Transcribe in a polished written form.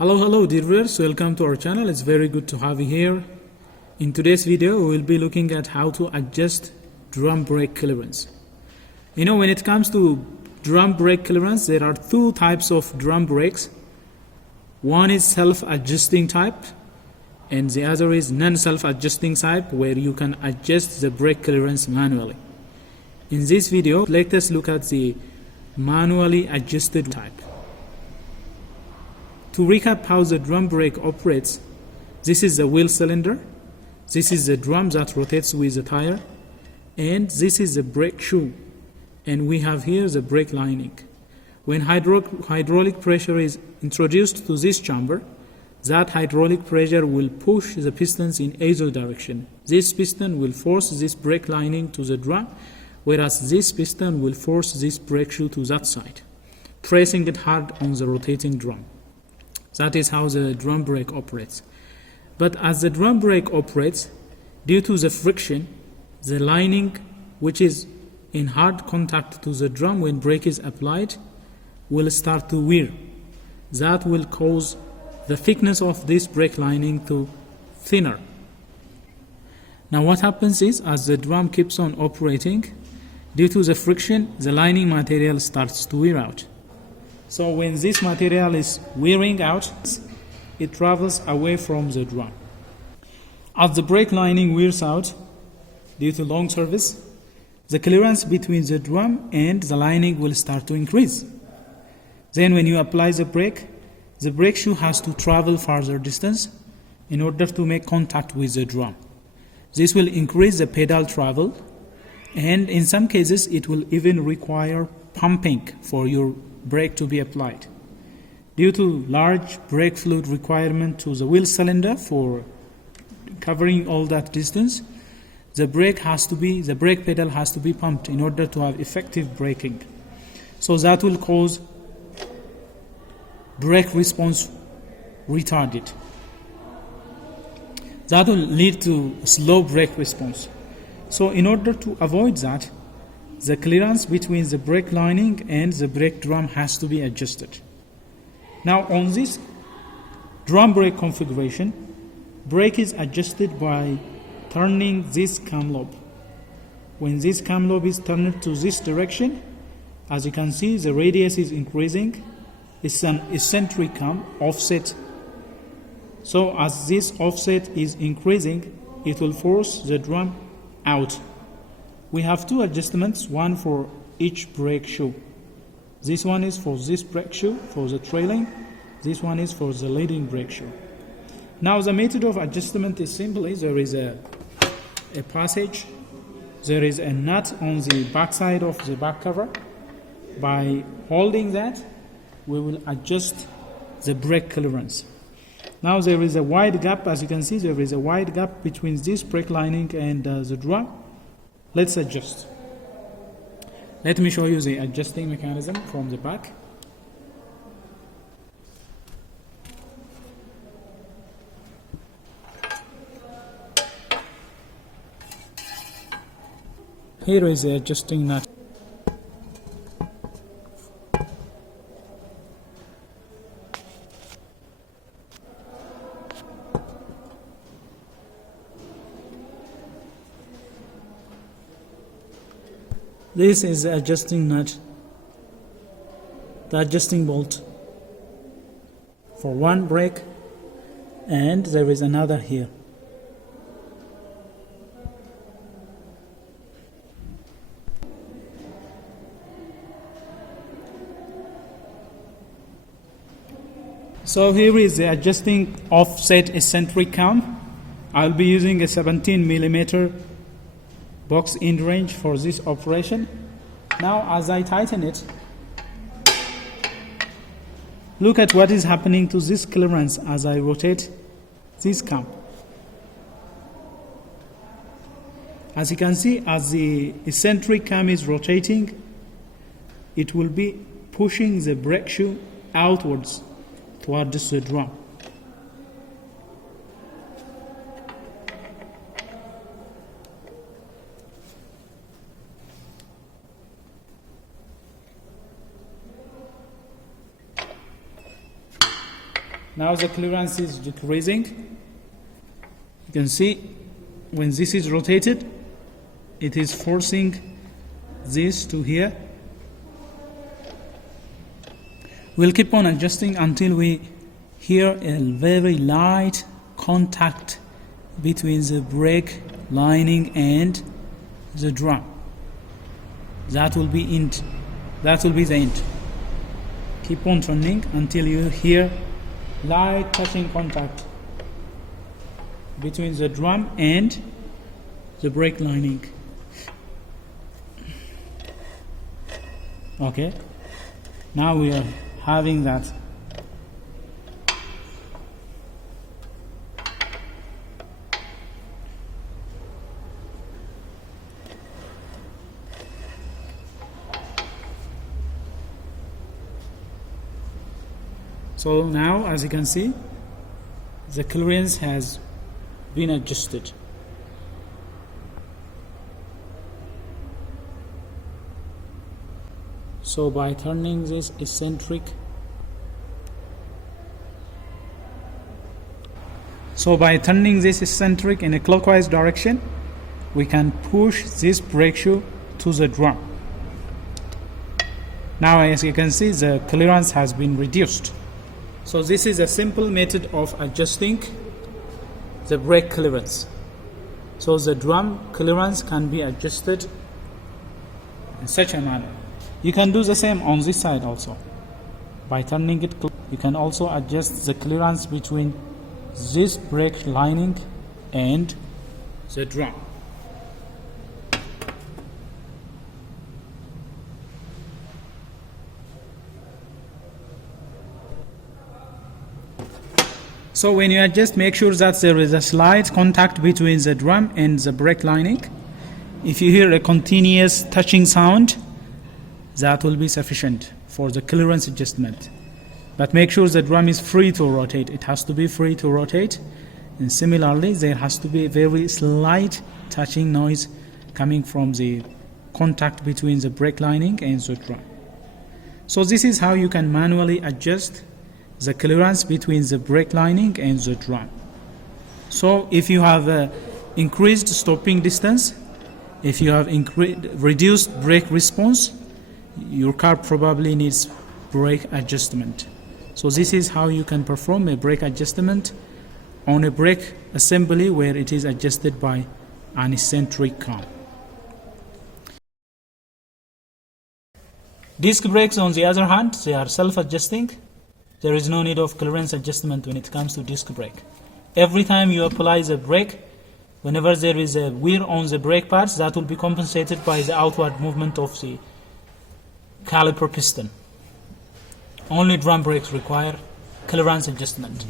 Hello dear viewers, welcome to our channel. It's very good to have you here. In today's video, we will be looking at how to adjust drum brake clearance. When it comes to drum brake clearance, there are two types of drum brakes. One is self-adjusting type and the other is non-self-adjusting type, where you can adjust the brake clearance manually. In this video, let us look at the manually adjusted type. To recap how the drum brake operates, this is the wheel cylinder, this is the drum that rotates with the tire, and this is the brake shoe, and we have here the brake lining. When hydraulic pressure is introduced to this chamber, that hydraulic pressure will push the pistons in either direction. This piston will force this brake lining to the drum, whereas this piston will force this brake shoe to that side, pressing it hard on the rotating drum. That is how the drum brake operates. But as the drum brake operates, due to the friction, the lining, which is in hard contact to the drum when brake is applied, will start to wear. That will cause the thickness of this brake lining to thinner. Now what happens is, as the drum keeps on operating, due to the friction, the lining material starts to wear out. So when this material is wearing out, it travels away from the drum. As the brake lining wears out due to long service, the clearance between the drum and the lining will start to increase. Then when you apply the brake shoe has to travel farther distance in order to make contact with the drum. This will increase the pedal travel, and in some cases it will even require pumping for your brake to be applied. Due to large brake fluid requirement to the wheel cylinder for covering all that distance, the brake pedal has to be pumped in order to have effective braking. So that will cause brake response retarded. That will lead to slow brake response. So in order to avoid that, the clearance between the brake lining and the brake drum has to be adjusted. Now on this drum brake configuration, brake is adjusted by turning this cam lobe. When this cam lobe is turned to this direction, as you can see, the radius is increasing. It's an eccentric cam, offset. So as this offset is increasing, it will force the drum out. We have two adjustments, one for each brake shoe. This one is for this brake shoe, for the trailing. This one is for the leading brake shoe. Now the method of adjustment is simply, there is a passage, there is a nut on the back side of the back cover. By holding that, we will adjust the brake clearance. Now there is a wide gap, as you can see, there is a wide gap between this brake lining and the drum. Let's adjust. Let me show you the adjusting mechanism from the back. Here is the adjusting nut. This is the adjusting nut, the adjusting bolt for one brake, and there is another here. So here is the adjusting offset eccentric cam. I'll be using a 17mm box end range for this operation. Now as I tighten it, look at what is happening to this clearance as I rotate this cam. As you can see, as the eccentric cam is rotating, it will be pushing the brake shoe outwards towards the drum. Now the clearance is decreasing. You can see when this is rotated, it is forcing this to here. We'll keep on adjusting until we hear a very light contact between the brake lining and the drum. That will be end. That will be the end. Keep on turning until you hear light touching contact between the drum and the brake lining. Okay, now we are having that. So now, as you can see, the clearance has been adjusted. So by turning this eccentric, in a clockwise direction, we can push this brake shoe to the drum. Now, as you can see, the clearance has been reduced. So this is a simple method of adjusting the brake clearance. So the drum clearance can be adjusted in such a manner. You can do the same on this side also. By turning it, you can also adjust the clearance between this brake lining and the drum. So when you adjust, make sure that there is a slight contact between the drum and the brake lining. If you hear a continuous touching sound, that will be sufficient for the clearance adjustment. But make sure the drum is free to rotate. It has to be free to rotate. And similarly, there has to be a very slight touching noise coming from the contact between the brake lining and the drum. So this is how you can manually adjust the clearance between the brake lining and the drum. So if you have increased stopping distance, if you have reduced brake response, your car probably needs brake adjustment. So this is how you can perform a brake adjustment on a brake assembly where it is adjusted by an eccentric car. Disc brakes, on the other hand, they are self-adjusting. There is no need of clearance adjustment when it comes to disc brake. Every time you apply the brake, whenever there is a wear on the brake pads, that will be compensated by the outward movement of the caliper piston. Only drum brakes require clearance adjustment.